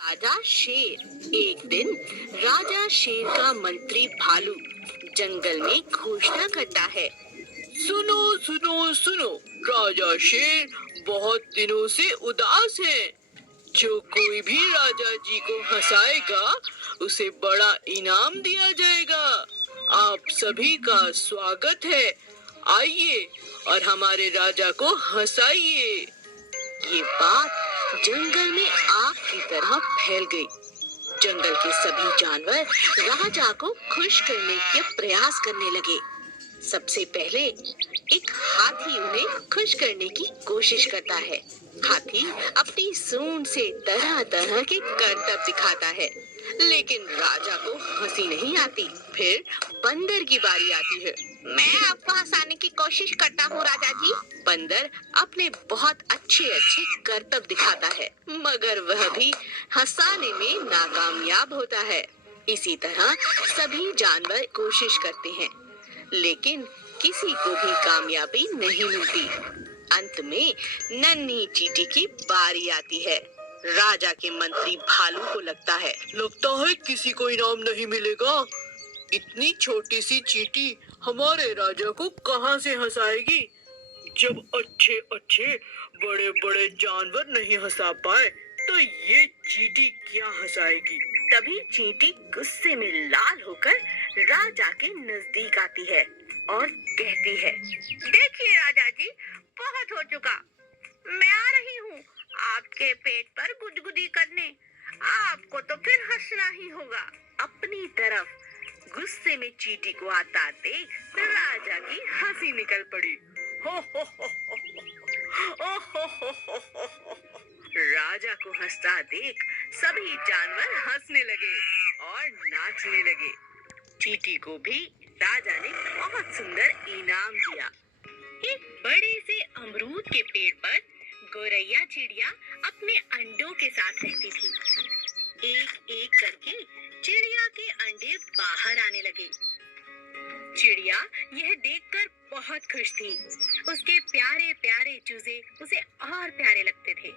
राजा शेर। एक दिन राजा शेर का मंत्री भालू जंगल में घोषणा करता है। सुनो सुनो सुनो, राजा शेर बहुत दिनों से उदास है। जो कोई भी राजा जी को हंसाएगा उसे बड़ा इनाम दिया जाएगा। आप सभी का स्वागत है। आइए और हमारे राजा को हंसाइए। ये बात जंगल में आग की तरह फैल गई। जंगल के सभी जानवर राजा को खुश करने के प्रयास करने लगे। सबसे पहले एक हाथी उन्हें खुश करने की कोशिश करता है। हाथी अपनी सूंड से तरह तरह के करतब दिखाता है, लेकिन राजा को हंसी नहीं आती। फिर बंदर की बारी आती है। मैं आपको हंसाने की कोशिश करता हूँ राजा जी। बंदर अपने बहुत अच्छे अच्छे करतब दिखाता है, मगर वह भी हंसाने में नाकामयाब होता है। इसी तरह सभी जानवर कोशिश करते हैं, लेकिन किसी को भी कामयाबी नहीं मिलती। अंत में नन्ही चींटी की बारी आती है। राजा के मंत्री भालू को लगता है किसी को इनाम नहीं मिलेगा। इतनी छोटी सी चींटी हमारे राजा को कहां से हंसाएगी। जब अच्छे अच्छे बड़े बड़े जानवर नहीं हंसा पाए तो ये चींटी क्या हंसाएगी। तभी चींटी गुस्से में लाल होकर राजा के नजदीक आती है और कहती है, देखिए राजा जी, बहुत हो चुका। मैं आ रही हूँ आपके पेट पर गुदगुदी करने। आपको तो फिर हंसना ही होगा। अपनी तरफ गुस्से में चींटी को आता देख राजा की हंसी निकल पड़ी। हो हो हो हो हो हो हो हो हो हो। राजा को हंसता देख सभी जानवर हंसने लगे और नाचने लगे। चींटी को भी राजा ने बहुत सुंदर इनाम दिया। एक बड़े से अमरूद के पेड़ पर गोरैया चिड़िया अपने अंडों के साथ रहती थी। एक एक करके चिड़िया के अंडे बाहर आने लगे। चिड़िया यह देखकर बहुत खुश थी। उसके प्यारे प्यारे चूजे उसे और प्यारे लगते थे।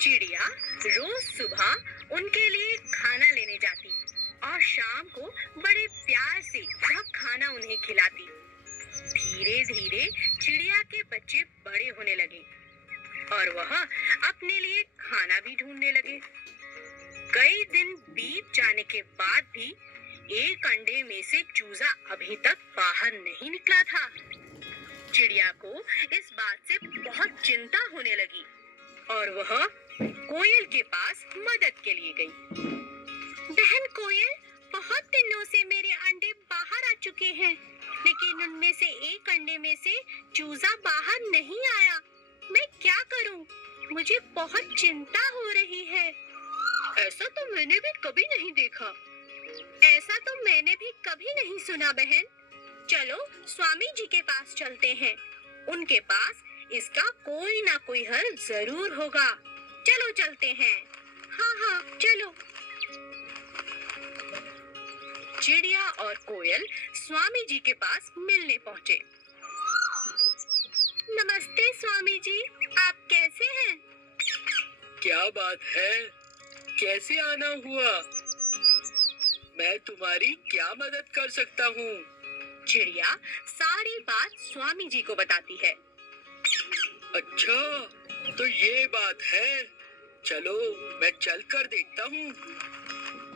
चिड़िया रोज सुबह उनके लिए खाना लेने जाती और शाम को बड़े प्यार से वह खाना उन्हें खिलाती। धीरे धीरे चिड़िया के बच्चे बड़े होने लगे और वह अपने लिए खाना भी ढूंढने लगे। कई दिन बीत जाने के बाद भी एक अंडे में से चूजा अभी तक बाहर नहीं निकला था। चिड़िया को इस बात से बहुत चिंता होने लगी और वह कोयल के पास मदद के लिए गई। बहन कोयल, बहुत दिनों से मेरे अंडे बाहर आ चुके हैं, लेकिन उनमें से एक अंडे में से चूजा बाहर नहीं आया। मैं क्या करूं? मुझे बहुत चिंता हो रही है। ऐसा तो मैंने भी कभी नहीं देखा। ऐसा तो मैंने भी कभी नहीं सुना बहन। चलो स्वामी जी के पास चलते हैं। उनके पास इसका कोई ना कोई हल जरूर होगा। चलो चलते हैं। हाँ हाँ चलो। चिड़िया और कोयल स्वामी जी के पास मिलने पहुँचे। नमस्ते स्वामी जी, आप कैसे हैं? क्या बात है? कैसे आना हुआ? मैं तुम्हारी क्या मदद कर सकता हूँ? चिड़िया सारी बात स्वामी जी को बताती है। अच्छा, तो ये बात है। चलो मैं चल कर देखता हूँ।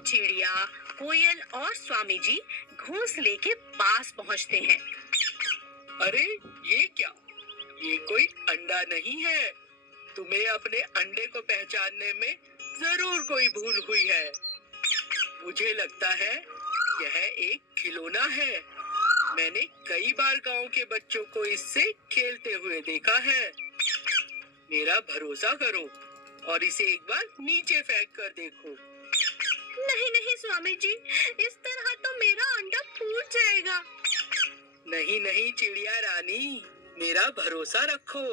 चिड़िया, कोयल और स्वामी जी घोंसले के पास पहुँचते हैं। अरे ये क्या? ये कोई अंडा नहीं है। तुम्हें अपने अंडे को पहचानने में जरूर कोई भूल हुई है। मुझे लगता है यह एक खिलौना है। मैंने कई बार गांव के बच्चों को इससे खेलते हुए देखा है। मेरा भरोसा करो और इसे एक बार नीचे फेंक कर देखो। नहीं नहीं स्वामी जी, इस तरह तो मेरा अंडा फूट जाएगा। नहीं नहीं चिड़िया रानी, मेरा भरोसा रखो,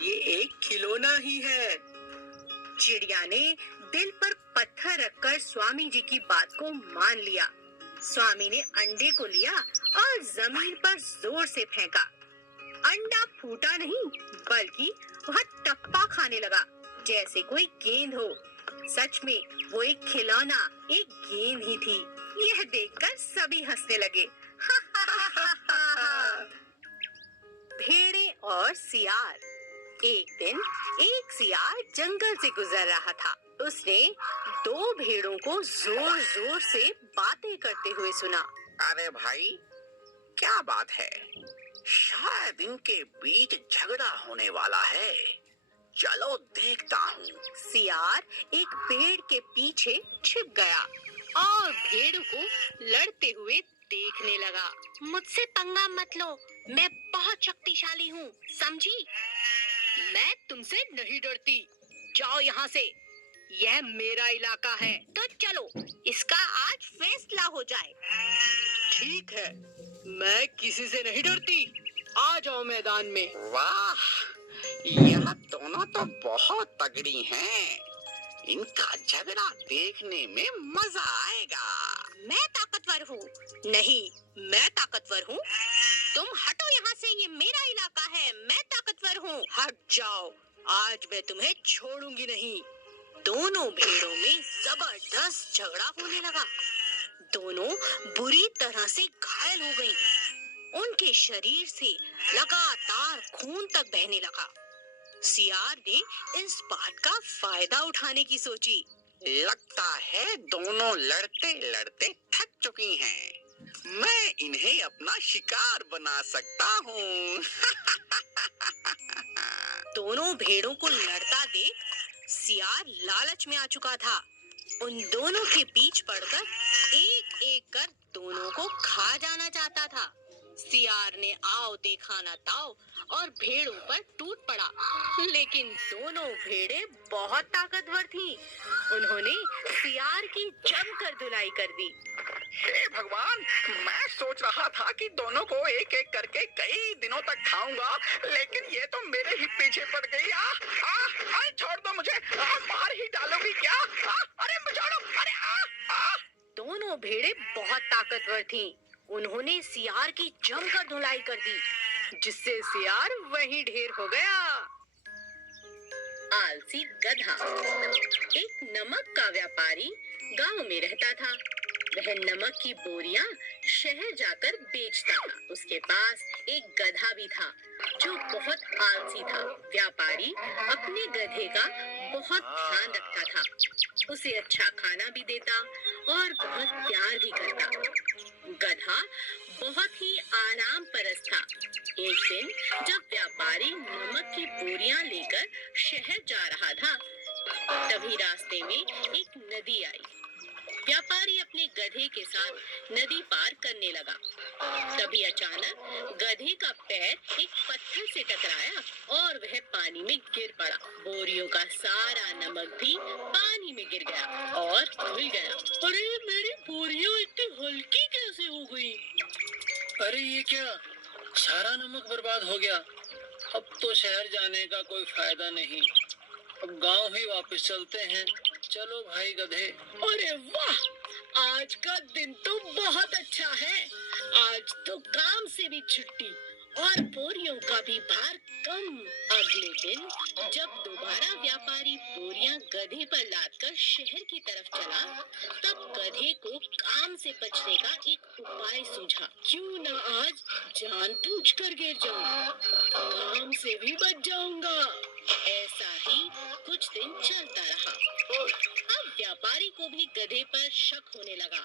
ये एक खिलौना ही है। चिड़िया ने दिल पर पत्थर रखकर स्वामी जी की बात को मान लिया। स्वामी ने अंडे को लिया और जमीन पर जोर से फेंका। अंडा फूटा नहीं, बल्कि वह टप्पा खाने लगा जैसे कोई गेंद हो। सच में वो एक खिलौना, एक गेम ही थी। यह देखकर सभी हंसने लगे। भेड़े और सियार। एक दिन एक सियार जंगल से गुजर रहा था। उसने दो भेड़ों को जोर जोर से बातें करते हुए सुना। अरे भाई, क्या बात है? शायद इनके बीच झगड़ा होने वाला है। चलो देखता हूँ। सियार एक पेड़ के पीछे छिप गया और भेड़ को लड़ते हुए देखने लगा। मुझसे पंगा मत लो, मैं बहुत शक्तिशाली हूँ, समझी? मैं तुमसे नहीं डरती, जाओ यहाँ से। यह मेरा इलाका है, तो चलो इसका आज फैसला हो जाए। ठीक है, मैं किसी से नहीं डरती, आ जाओ मैदान में। वाह, यह दोनों तो बहुत तगड़ी हैं। इनका झगड़ा देखने में मजा आएगा। मैं ताकतवर हूँ। नहीं, मैं ताकतवर हूँ। तुम हटो यहाँ से, ये मेरा इलाका है, मैं ताकतवर हूँ। हट जाओ, आज मैं तुम्हें छोड़ूंगी नहीं। दोनों भेड़ों में जबरदस्त झगड़ा होने लगा। दोनों बुरी तरह से घायल हो गईं। उनके शरीर से लगातार खून तक बहने लगा। सियार ने इस बात का फायदा उठाने की सोची। लगता है दोनों लड़ते लड़ते थक चुकी हैं। मैं इन्हें अपना शिकार बना सकता हूँ। दोनों भेड़ों को लड़ता देख सियार लालच में आ चुका था। उन दोनों के बीच पड़कर एक एक कर दोनों को खा जाना चाहता था। सियार ने आओ देखा ना ताओ और भेड़ों पर टूट पड़ा, लेकिन दोनों भेड़ें बहुत ताकतवर थीं। उन्होंने सियार की जमकर धुलाई कर दी। हे भगवान, मैं सोच रहा था कि दोनों को एक एक करके कई दिनों तक खाऊंगा, लेकिन ये तो मेरे ही पीछे पड़ गई। छोड़ दो मुझे, मार ही डालोगी क्या? अरे छोड़ो, अरे दोनों भेड़ें बहुत ताकतवर थीं। उन्होंने सियार की जमकर धुलाई कर दी, जिससे सियार वहीं ढेर हो गया। आलसी गधा। एक नमक का व्यापारी गांव में रहता था। वह नमक की बोरियां शहर जाकर बेचता था। उसके पास एक गधा भी था जो बहुत आलसी था। व्यापारी अपने गधे का बहुत ध्यान रखता था, उसे अच्छा खाना भी देता और बहुत प्यार भी करता। गधा बहुत ही आराम परस्त था। एक दिन जब व्यापारी नमक की बोरियां लेकर शहर जा रहा था, तभी रास्ते में एक नदी आई। व्यापारी अपने गधे के साथ नदी पार करने लगा। तभी अचानक गधे का पैर एक पत्थर से टकराया और वह पानी में गिर पड़ा। बोरियों का सारा नमक भी पानी में गिर गया और घुल गया। अरे मेरी बोरियां इतनी हल्की कैसे हो गई? अरे ये क्या, सारा नमक बर्बाद हो गया। अब तो शहर जाने का कोई फायदा नहीं, अब गांव ही वापस चलते हैं। चलो भाई गधे। अरे वाह, आज का दिन तो बहुत अच्छा है। आज तो काम से भी छुट्टी और बोरियों का भी भार कम। अगले दिन जब दोबारा व्यापारी बोरियां गधे पर लादकर शहर की तरफ चला, तब गधे को काम से बचने का एक उपाय सूझा। क्यों न आज जान बूझकर गिर जाऊं, काम से भी बच जाऊंगा। ऐसा ही कुछ दिन चलता रहा। अब व्यापारी को भी गधे पर शक होने लगा,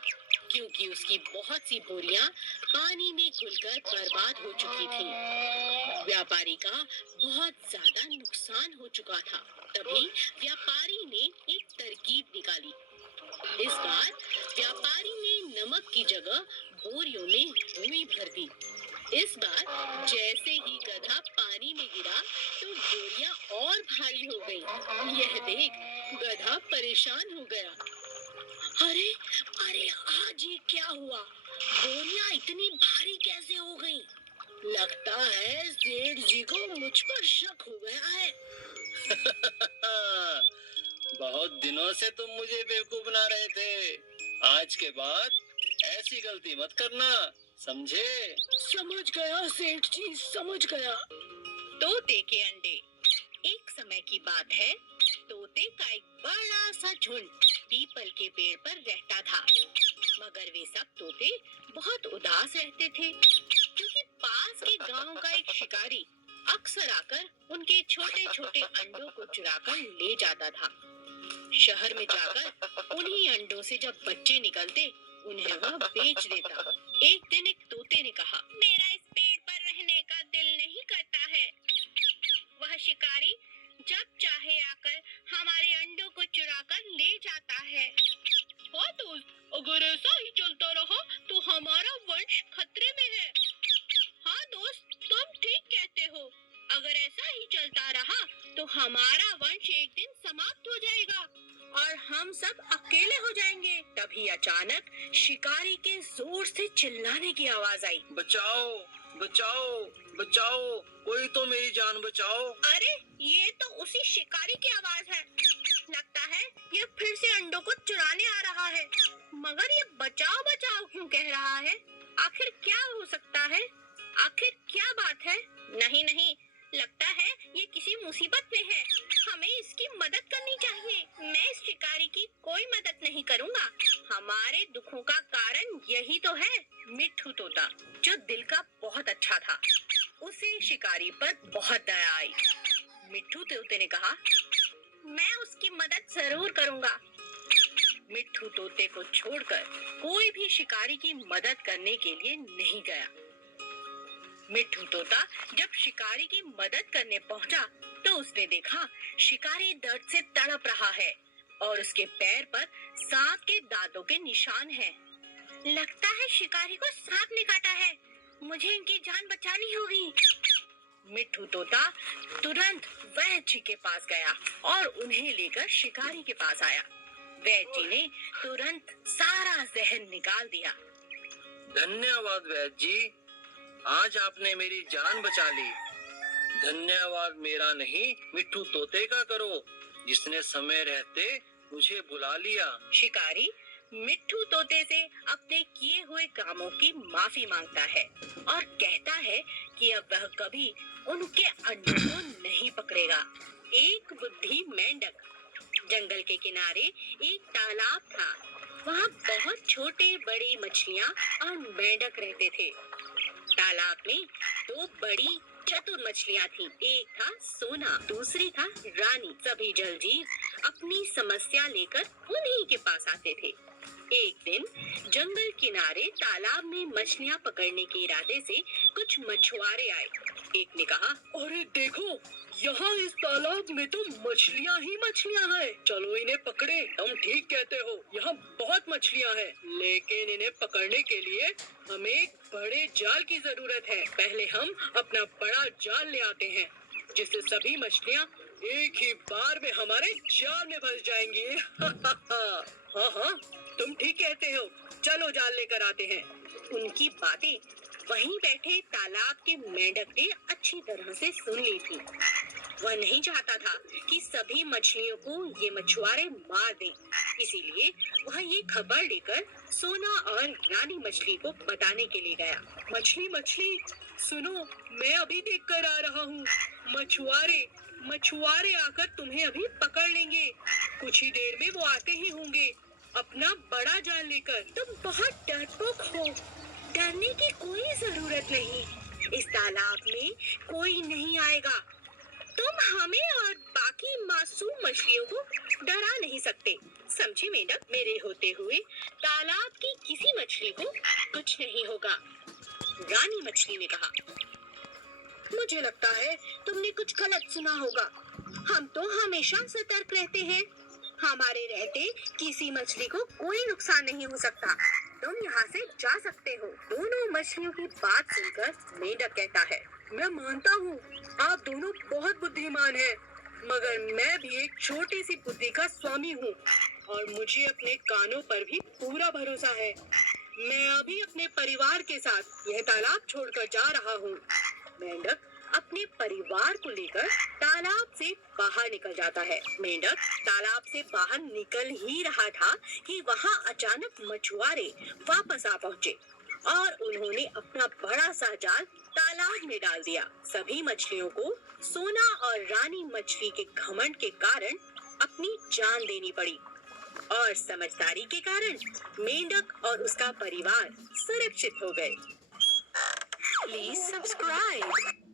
क्योंकि उसकी बहुत सी बोरियां पानी में घुलकर बर्बाद हो चुकी थीं। व्यापारी का बहुत ज्यादा नुकसान हो चुका था। तभी व्यापारी ने एक तरकीब निकाली। इस बार व्यापारी ने नमक की जगह बोरियों में रुई भर दी। इस बार जैसे ही गधा पानी में गिरा तो बोरियां और भारी हो गईं। यह देख गधा परेशान हो गया। अरे अरे आज ये क्या हुआ? बोरियां इतनी भारी कैसे हो गईं? लगता है सेठ जी को मुझ पर शक हो गया है। बहुत दिनों से तुम मुझे बेवकूफ बना रहे थे। आज के बाद ऐसी गलती मत करना, समझे? समझ गया सेठ जी, समझ गया। तोते के अंडे। एक समय की बात है, तोते का एक बड़ा सा झुंड पीपल के पेड़ पर रहता था, मगर वे सब तोते बहुत उदास रहते थे, क्योंकि पास के गांव का एक शिकारी अक्सर आकर उनके छोटे छोटे अंडों को चुराकर ले जाता था। शहर में जाकर उन्हीं अंडों से जब बच्चे निकलते, उन्हें वह बेच देता। एक दिन एक तोते ने कहा, मेरा इस पेड़ पर रहने का दिल नहीं करता है। वह शिकारी जब चाहे आकर हमारे अंडों को चुराकर ले जाता है। हाँ दोस्त, अगर ऐसा ही चलता रहा तो हमारा वंश खतरे में है। हाँ दोस्त, तुम ठीक कहते हो। अगर ऐसा ही चलता रहा तो हमारा वंश एक दिन समाप्त हो जाएगा और हम सब अकेले हो जाएंगे। तभी अचानक शिकारी के जोर से चिल्लाने की आवाज आई। बचाओ, बचाओ, बचाओ, कोई तो मेरी जान बचाओ। अरे, ये तो उसी शिकारी की आवाज है। लगता है ये फिर से अंडों को चुराने आ रहा है। मगर ये बचाओ बचाओ क्यों कह रहा है? आखिर क्या हो सकता है? आखिर क्या बात है? नहीं नहीं, लगता है ये किसी मुसीबत में है। हमें इसकी मदद करनी चाहिए। मैं इस शिकारी की कोई मदद नहीं करूँगा। हमारे दुखों का कारण यही तो है। मिट्ठू तोता, जो दिल का बहुत अच्छा था, उसे शिकारी पर बहुत दया आई। मिट्ठू तोते ने कहा, मैं उसकी मदद जरूर करूँगा। मिट्ठू तोते को छोड़कर कोई भी शिकारी की मदद करने के लिए नहीं गया। मिट्ठू तोता जब शिकारी की मदद करने पहुंचा तो उसने देखा शिकारी दर्द से तड़प रहा है और उसके पैर पर सांप के दांतों के निशान हैं। लगता है शिकारी को सांप ने काटा है। मुझे इनकी जान बचानी होगी। मिट्ठू तोता तुरंत वैद्य जी के पास गया और उन्हें लेकर शिकारी के पास आया। वैद्य जी ने तुरंत सारा जहर निकाल दिया। धन्यवाद वैद्य जी, आज आपने मेरी जान बचा ली। धन्यवाद मेरा नहीं, मिट्ठू तोते का करो, जिसने समय रहते मुझे बुला लिया। शिकारी मिट्ठू तोते से अपने किए हुए कामों की माफी मांगता है और कहता है कि अब वह कभी उनके अंडों को नहीं पकड़ेगा। एक बुद्धि मेंढक। जंगल के किनारे एक तालाब था। वहाँ बहुत छोटे बड़ी मछलियाँ और मेंढक रहते थे। तालाब में दो बड़ी चतुर मछलियाँ थीं। एक था सोना, दूसरी था रानी। सभी जल जीव अपनी समस्या लेकर उन्हीं के पास आते थे। एक दिन जंगल किनारे तालाब में मछलियाँ पकड़ने के इरादे से कुछ मछुआरे आए। एक ने कहा, अरे देखो, यहाँ इस तालाब में तो मछलियाँ ही मछलियाँ हैं। चलो इन्हें पकड़े। तुम ठीक कहते हो, यहाँ बहुत मछलियाँ हैं, लेकिन इन्हें पकड़ने के लिए हमें एक बड़े जाल की जरूरत है। पहले हम अपना बड़ा जाल ले आते हैं, जिससे सभी मछलियाँ एक ही बार में हमारे जाल में फंस जाएंगी। हाँ हाँ, तुम ठीक कहते हो, चलो जाल लेकर आते हैं। उनकी बातें वहीं बैठे तालाब के मेंढक ने अच्छी तरह से सुन ली थी। वह नहीं चाहता था कि सभी मछलियों को ये मछुआरे मार दें, इसीलिए वह ये खबर लेकर सोना और रानी मछली को बताने के लिए गया। मछली मछली सुनो, मैं अभी देख कर आ रहा हूँ। मछुआरे आकर तुम्हें अभी पकड़ लेंगे। कुछ ही देर में वो आते ही होंगे, अपना बड़ा जाल लेकर। तुम बहुत डरपोक हो। डरने की कोई जरूरत नहीं। इस तालाब में कोई नहीं आएगा। तुम हमें और बाकी मासूम मछलियों को डरा नहीं सकते। समझे मेंढक? मेरे होते हुए तालाब की किसी मछली को कुछ नहीं होगा। रानी मछली ने कहा, मुझे लगता है तुमने कुछ गलत सुना होगा। हम तो हमेशा सतर्क रहते हैं। हमारे रहते किसी मछली को कोई नुकसान नहीं हो सकता। तुम यहाँ से जा सकते हो। दोनों मछलियों की बात सुनकर मेंढक कहता है, मैं मानता हूँ आप दोनों बहुत बुद्धिमान हैं, मगर मैं भी एक छोटी सी बुद्धि का स्वामी हूँ और मुझे अपने कानों पर भी पूरा भरोसा है। मैं अभी अपने परिवार के साथ यह तालाब छोड़कर जा रहा हूँ। मेंढक अपने परिवार को लेकर तालाब से बाहर निकल जाता है। मेंढक तालाब से बाहर निकल ही रहा था कि वहाँ अचानक मछुआरे वापस आ पहुँचे और उन्होंने अपना बड़ा सा जाल तालाब में डाल दिया। सभी मछलियों को सोना और रानी मछली के घमंड के कारण अपनी जान देनी पड़ी और समझदारी के कारण मेंढक और उसका परिवार सुरक्षित हो गए। Please subscribe.